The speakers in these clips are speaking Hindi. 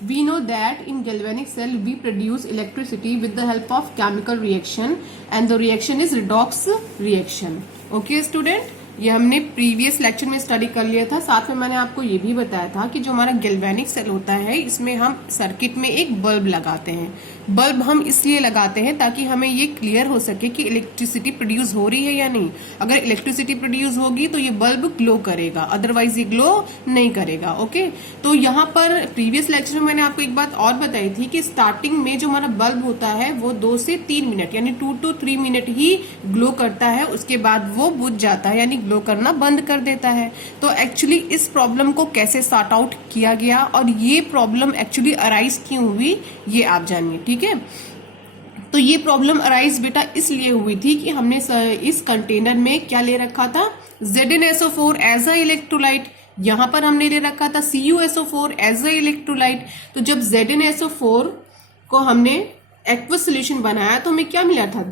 We know that in galvanic cell we produce electricity with the help of chemical reaction and the reaction is redox reaction. Okay student, ये हमने प्रीवियस लेक्चर में स्टडी कर लिया था। साथ में मैंने आपको ये भी बताया था कि जो हमारा गैल्वेनिक सेल होता है इसमें हम सर्किट में एक बल्ब लगाते हैं। बल्ब हम इसलिए लगाते हैं ताकि हमें ये क्लियर हो सके कि इलेक्ट्रिसिटी प्रोड्यूस हो रही है या नहीं। अगर इलेक्ट्रिसिटी प्रोड्यूस होगी तो ये बल्ब ग्लो करेगा, अदरवाइज ये ग्लो नहीं करेगा। ओके, तो यहाँ पर प्रीवियस लेक्चर में मैंने आपको एक बात और बताई थी कि स्टार्टिंग में जो हमारा बल्ब होता है वो 2 से 3 मिनट यानी 2 to 3 मिनट ही ग्लो करता है, उसके बाद वो बुझ जाता है यानी ग्लो करना बंद कर देता है। तो एक्चुअली इस प्रॉब्लम को कैसे सॉर्ट आउट किया गया और ये प्रॉब्लम एक्चुअली अराइज क्यों हुई ये आप जानिए। ठीक है, तो ये प्रॉब्लम अराइज बेटा इसलिए हुई थी कि हमने इस कंटेनर में क्या ले रखा था, ZnSO4 एज अ इलेक्ट्रोलाइट। यहां पर हमने ले रखा था CuSO4 एज अ इलेक्ट्रोलाइट। तो जब ZnSO4 को हमने एक्वस सोल्यूशन बनाया तो हमें क्या मिला था,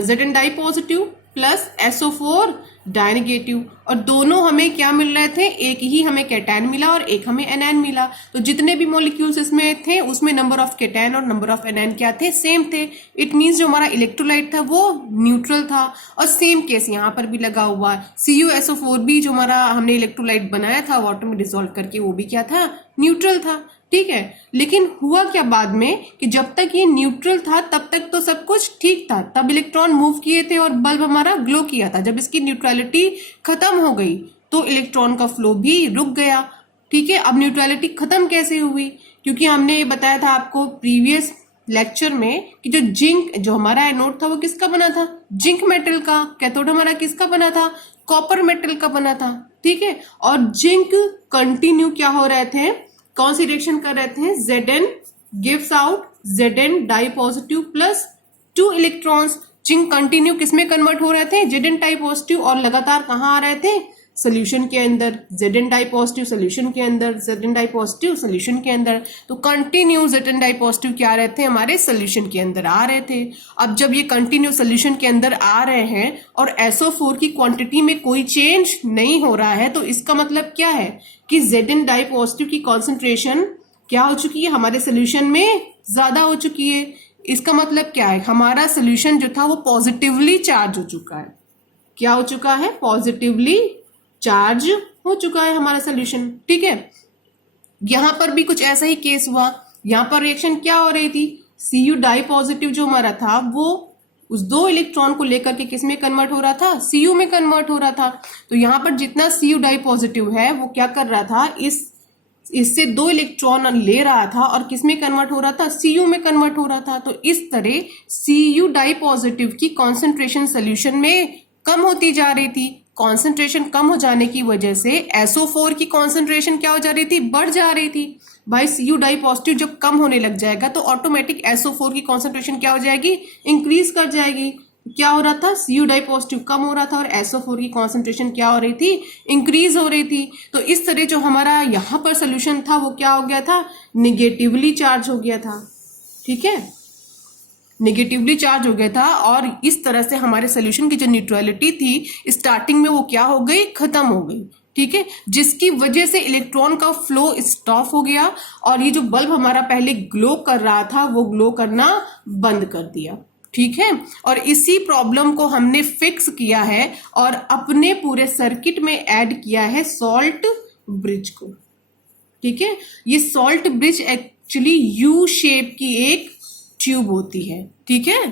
Zn di positive plus SO4 di negative, और दोनों हमें क्या मिल रहे थे, एक ही हमें कैटायन मिला और एक हमें एनायन मिला। तो जितने भी मॉलिक्यूल्स इसमें थे उसमें नंबर ऑफ कैटायन और नंबर ऑफ एनायन क्या थे, सेम थे। इट मींस जो हमारा इलेक्ट्रोलाइट था वो न्यूट्रल था। और सेम केस यहाँ पर भी लगा हुआ है, CuSO4 भी जो हमारा हमने इलेक्ट्रोलाइट बनाया था वाटर में डिसॉल्व करके वो भी क्या था, न्यूट्रल था। ठीक है, लेकिन हुआ क्या बाद में कि जब तक ये न्यूट्रल था तब तक तो सब कुछ ठीक था, तब इलेक्ट्रॉन मूव किए थे और बल्ब हमारा ग्लो किया था। जब इसकी न्यूट्रलिटी खत्म हो गई तो इलेक्ट्रॉन का फ्लो भी रुक गया। ठीक है, अब न्यूट्रलिटी खत्म कैसे हुई, क्योंकि हमने ये बताया था आपको प्रीवियस लेक्चर में कि जो जिंक जो हमारा एनोड था वो किसका बना था, जिंक मेटल का। कैथोड हमारा किसका बना था, कॉपर मेटल का बना था। ठीक है, और जिंक कंटिन्यू क्या हो रहे थे, कौन सी रिएक्शन कर रहे थे, Zn gives out Zn di positive plus 2 electrons. Zinc continue किसमें कन्वर्ट हो रहे थे, Zn डाई पॉजिटिव, और लगातार कहाँ आ रहे थे, सोल्यूशन के अंदर। Zn डाई पॉजिटिव सोल्यूशन के अंदर, Zn डाई पॉजिटिव सोल्यूशन के अंदर। तो कंटिन्यू Zn डाई पॉजिटिव क्या आ रहे थे, हमारे सोल्यूशन के अंदर आ रहे थे। अब जब ये कंटिन्यू सोल्यूशन के अंदर आ रहे हैं और SO4 की क्वांटिटी में कोई चेंज नहीं हो रहा है तो इसका मतलब क्या है कि Zn डाई पॉजिटिव की कॉन्सेंट्रेशन क्या हो चुकी है, हमारे सोल्यूशन में ज्यादा हो चुकी है। इसका मतलब क्या है, हमारा सोल्यूशन जो था वो पॉजिटिवली चार्ज हो चुका है। क्या हो चुका है, पॉजिटिवली चार्ज हो चुका है हमारा सोल्यूशन। ठीक है, यहां पर भी कुछ ऐसा ही केस हुआ। यहां पर रिएक्शन क्या हो रही थी, Cu डाई पॉजिटिव जो हमारा था वो उस 2 इलेक्ट्रॉन को लेकर के किस में कन्वर्ट हो रहा था, Cu में कन्वर्ट हो रहा था। तो यहां पर जितना Cu डाई पॉजिटिव है वो क्या कर रहा था, इससे 2 इलेक्ट्रॉन ले रहा था और किस में कन्वर्ट हो रहा था, Cu में कन्वर्ट हो रहा था। तो इस तरह Cu डाई पॉजिटिव की कॉन्सेंट्रेशन सोल्यूशन में कम होती जा रही थी। कॉन्सेंट्रेशन कम हो जाने की वजह से SO4 की कॉन्सेंट्रेशन क्या हो जा रही थी, बढ़ जा रही थी। भाई Cu डाई पॉजिटिव जब कम होने लग जाएगा तो ऑटोमेटिक SO4 की कॉन्सेंट्रेशन क्या हो जाएगी, इंक्रीज कर जाएगी। क्या हो रहा था, Cu डाई पॉजिटिव कम हो रहा था और SO4 की कॉन्सेंट्रेशन क्या हो रही थी, इंक्रीज हो रही थी। तो इस तरह जो हमारा यहाँ पर सोल्यूशन था वो क्या हो गया था, निगेटिवली चार्ज हो गया था। ठीक है, निगेटिवली चार्ज हो गया था और इस तरह से हमारे सोल्यूशन की जो न्यूट्रलिटी थी स्टार्टिंग में वो क्या हो गई, खत्म हो गई। ठीक है, जिसकी वजह से इलेक्ट्रॉन का फ्लो स्टॉप हो गया और ये जो बल्ब हमारा पहले ग्लो कर रहा था वो ग्लो करना बंद कर दिया। ठीक है, और इसी प्रॉब्लम को हमने फिक्स किया है और अपने पूरे सर्किट में ऐड किया है सॉल्ट ब्रिज को। ठीक है, ये salt bridge actually U shape की एक ट्यूब होती है। ठीक है,